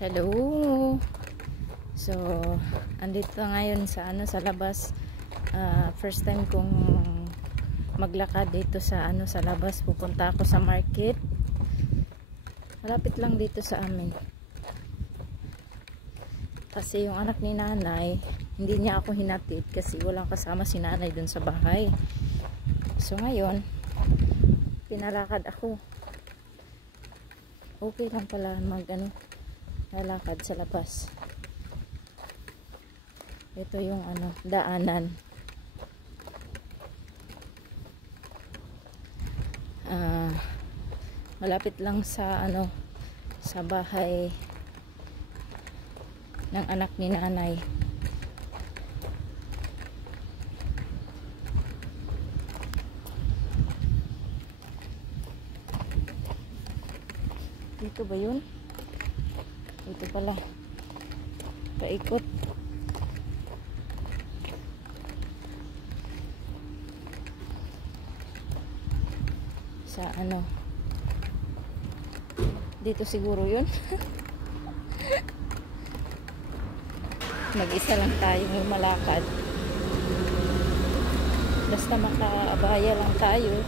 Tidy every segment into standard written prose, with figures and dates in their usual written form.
Hello. So, andito ngayon sa sa labas. First time kong maglakad dito sa sa labas. Pupunta ako sa market. Malapit lang dito sa amin. Kasi yung anak ni nanay, hindi niya ako hinatid kasi walang kasama si nanay dun sa bahay. So ngayon, pinalakad ako. Okay lang pala lalakad sa labas. Ito yung daanan. Malapit lang sa sa bahay ng anak ni nanay. Dito ba yun? Ito pala. Paikot. Sa dito siguro yun. Mag-isa lang tayong malakad. Basta makaabaya lang tayo.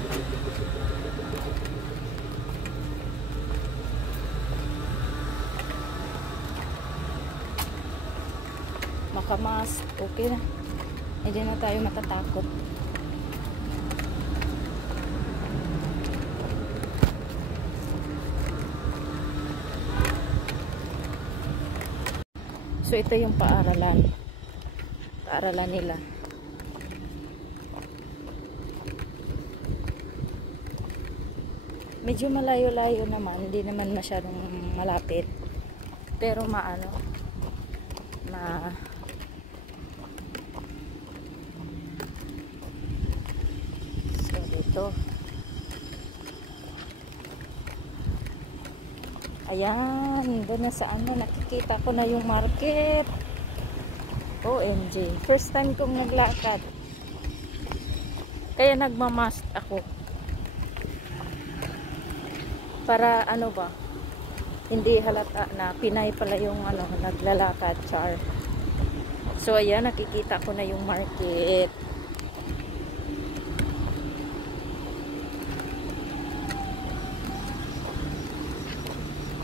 Makamask, okay na. Hindi na tayo matatakot. So ito yung paaralan nila. Medyo malayo-layo naman, hindi naman masyadong malapit, pero so dito, ayan, doon na sa nakikita ko na yung market. OMG, first time kong naglakad, kaya nagmamask ako para hindi halata na Pinay pala yung naglalakad, char. So ayan, nakikita ko na yung market.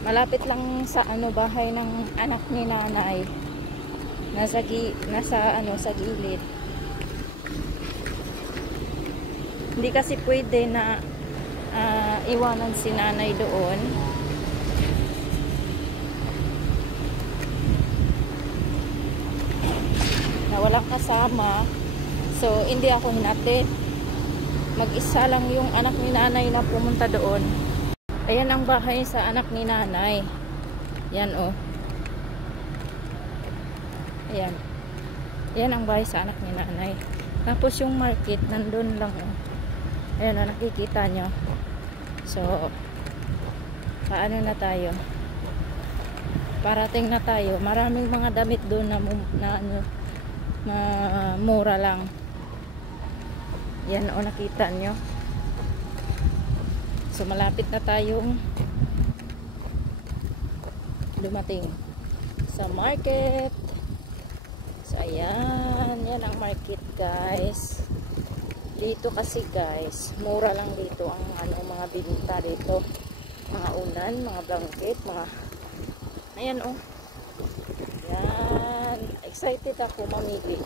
Malapit lang sa bahay ng anak ni nanay. Nasa sa gilid. Hindi kasi pwede na iwanan si nanay doon. Na walang kasama. So hindi ako hinatid. Mag-isa lang yung anak ni nanay na pumunta doon. Ayan ang bahay sa anak ni nanay. Yan Ayan. Ayan ang bahay sa anak ni nanay. Tapos yung market nandun lang Ayan nakikita nyo. So paano na tayo? Parating na tayo. Maraming mga damit doon na mura lang. Yan nakita nyo. So malapit na tayong dumating sa market. So ayan, yan ang market guys. Dito kasi guys, mura lang dito ang mga binta dito. Mga unan, mga blanket, ayan Yan. Excited ako mamili.